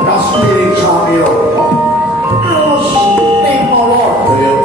Kasih kami Allah, awas ning Allah daya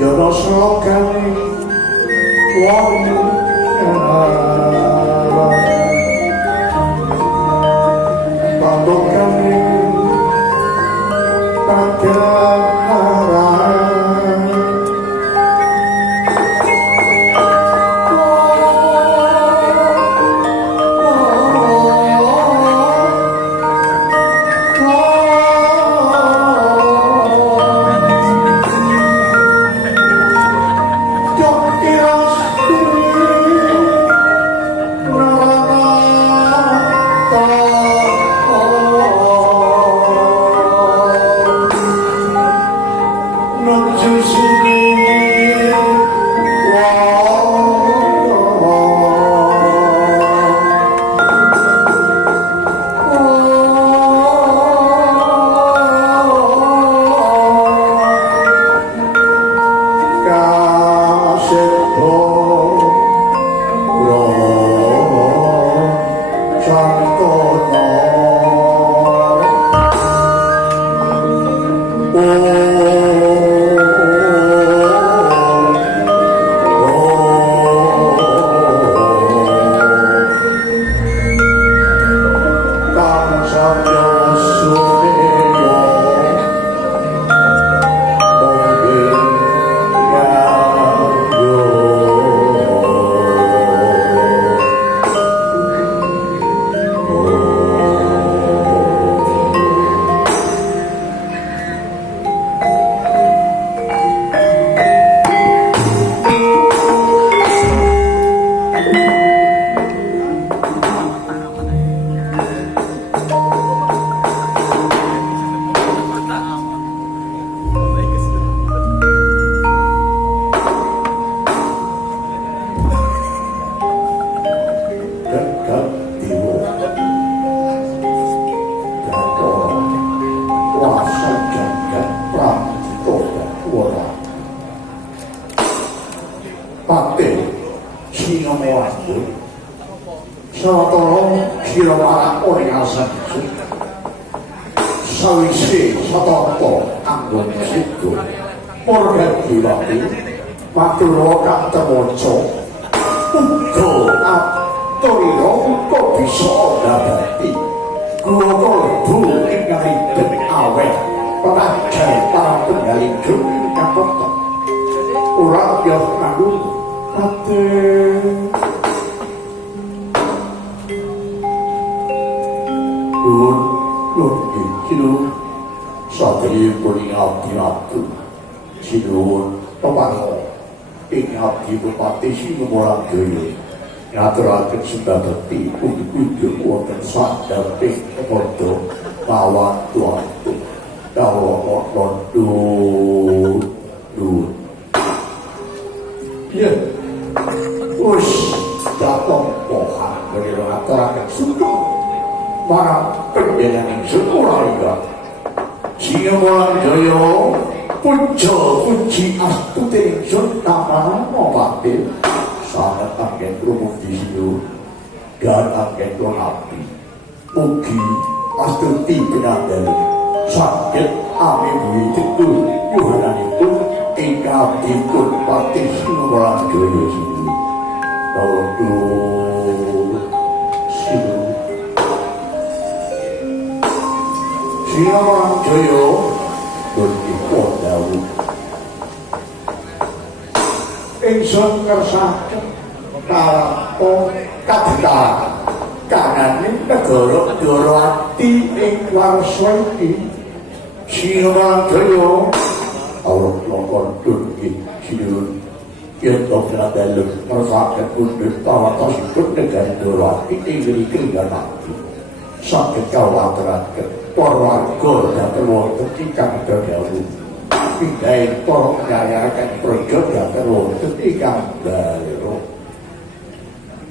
Yoro slokane wong pambokane pagararan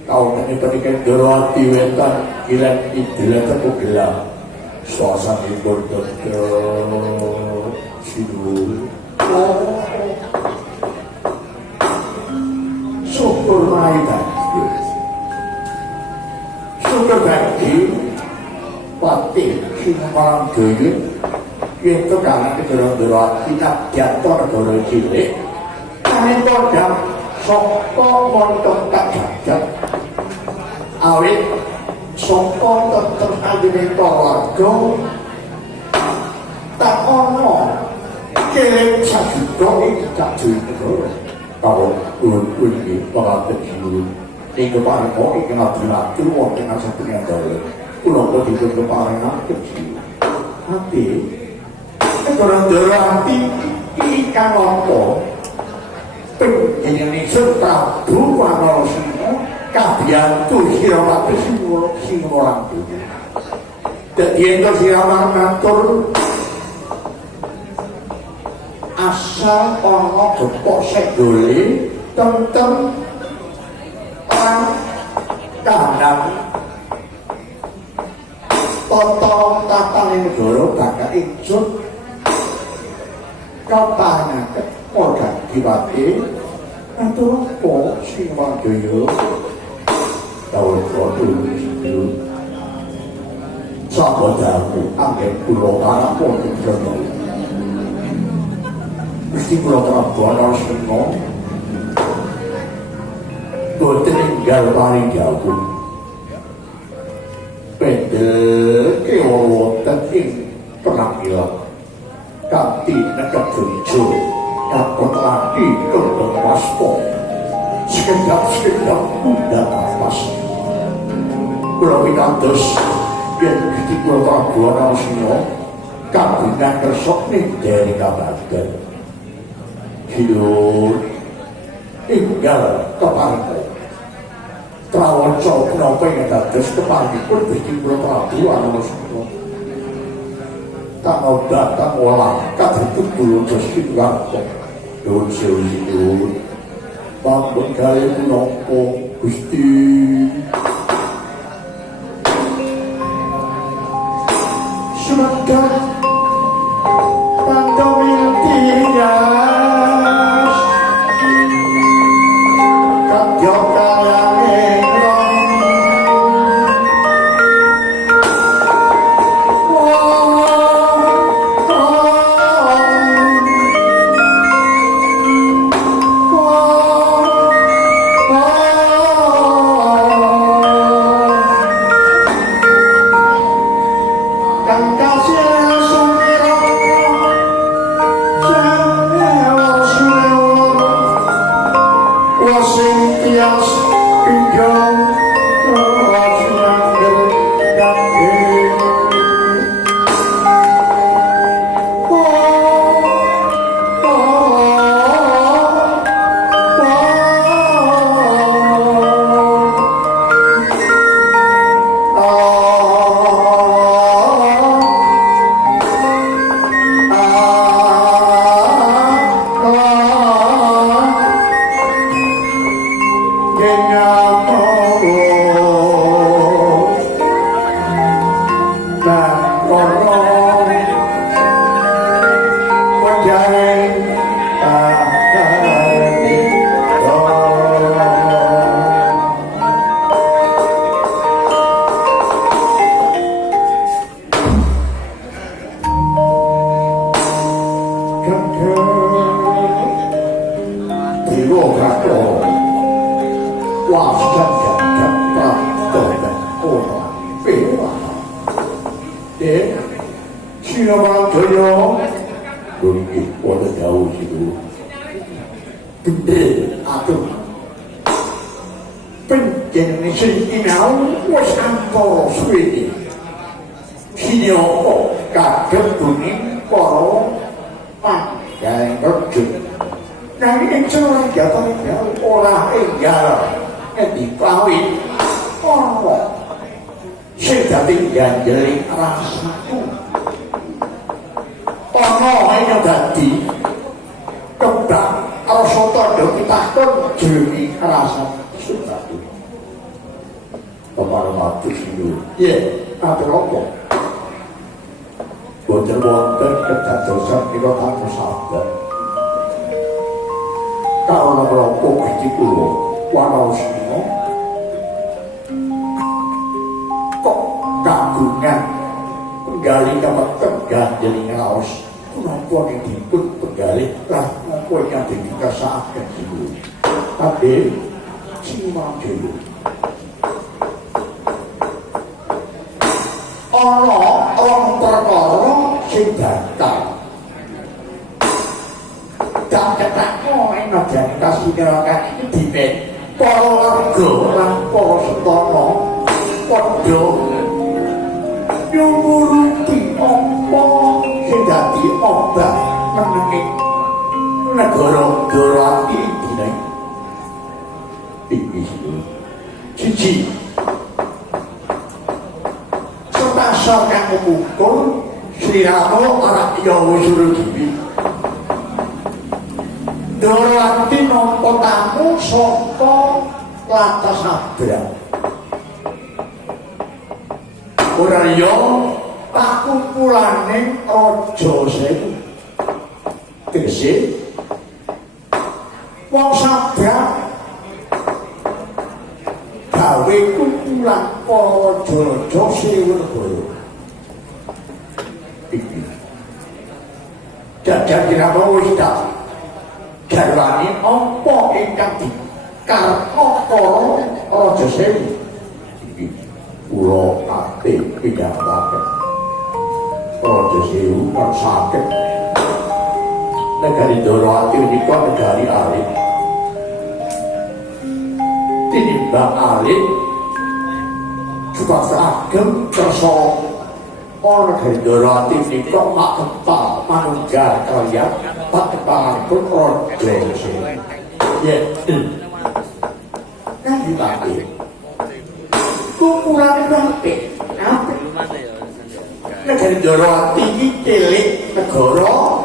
Kau menyebutkan gerati wetan kilan idilah tepuk gelam suasana ibu sidu syukur maitan syukur bagi patih sinemalang dhewe yen kekangan negara-negara tindak diatur negara cilik kane kodam saka montok tak jajan awit saka tetep anjene keluarga tak ono kirim sajuta iki tak duwe negara kalau ulun-ulun iki ora kecil ing keparing kok iki ngatur wonten saben dalem kula kok dipun keparing kecil ati negara-negara ati iki kang apa Indonesia Prabu Wanarasena kabiyantu sirawaté sing orang dunya. Dadi ento sirawaté matur asal ana gepok segole tentem orang kandhang tata negara bakal ijo kapangaken organ kiwate atau apa sing wadaya tahun 2010 sahabat aku angin pulau tanah pun terkenal mesti pulau Prabu Wanarasena boten tinggal paling jauh pendel kewawotan ing penampilan kanthi negap junjo kapot lagi kembang waspo sekedap muda nafas kula pikantos yen Gusti kula Prabu Wanarasena kagungan kersa dari kabagan hidup tinggal keparengipun trawanca punapa ing dados keparengipun Gusti kula Prabu Wanarasena tanggal datang olah kadipun dulu Gusti Warta nuwun sewu nuwun pampun kali punapa Gusti semoga pantomim tias kadya kalange penggali kameteng ganjeli ngaos punapa ing dipun penggali lah mongko ingkang dikasakaken dhewe kabeh sing dhewe ana rong perkara sing datar ketakno enajan kasinakan iki dipen para warga lan para setana padha nyuruti apa sing dadi obah menenge negara iki nek iki cici sepasang kang mukul Sri Rama ora ya wis rugi Dorowati nampa tamu saka Latas Abrak. Ora ya pakumpulane Raja Sewu. Tegese wong Sabrak gawe kumpulan para Raja Sewu. Iki. Jajan kira wis tak garwane apa ingkang dikarepno para Raja Sewu iki kula ate piyambake Raja Sewu kan saged negari Dorowati menika negari alit tinimbang alit supados ageng kersa ana negari Dorowati menika maketa manunggal kaliyan paketanipun Raja Sewu. Ya. Kan dipake. Kumpulan apik. Apik. Negari Dorowati iki cilik negara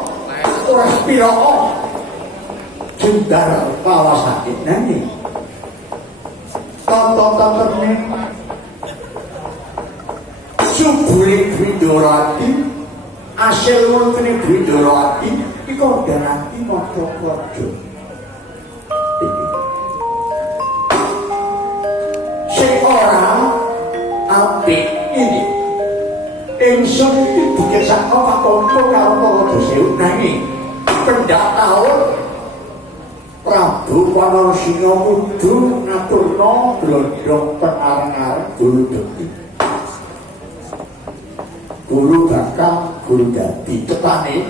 ora sepira jundar kawasake nanging tonton-tontone subure Dorowati asil wonten Dorowati iku darati Madyapraja. Sing ora apik ini ingsun iki dikesakno pakonco karo Raja Sewu nanging pendak taun Prabu Wanarasingha kudu ngaturna blondhong pengareng-areng guru dadi. Guru bakal guru dadi tepane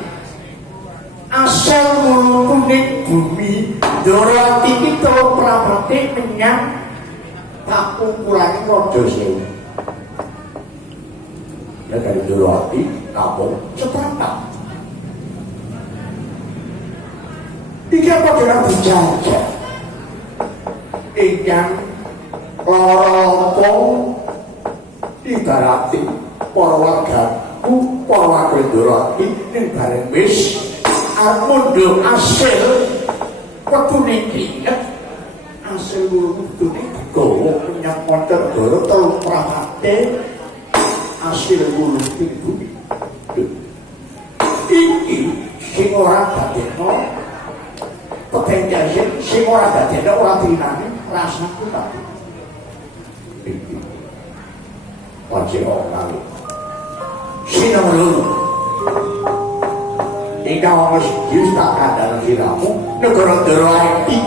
asal mulune bumi Dorowati iki telung prabate menyang pakumpulane Raja Sewu. Ya dari Dorowati kampung seprapat. Tiga padha dijajah. Ingkang lara ibarate para warga Dorowati ning bareng wis mundhut asil wetune kringet asil wetune digawa menyang Mandargara telung prabate asil wuluti bumi iki sing ora dadekno kepenjajan sing ora dadekno ora trinane rasaku tak iki wajib ora sinamulu ingkang wis tak kandhani siramu negara Dorowati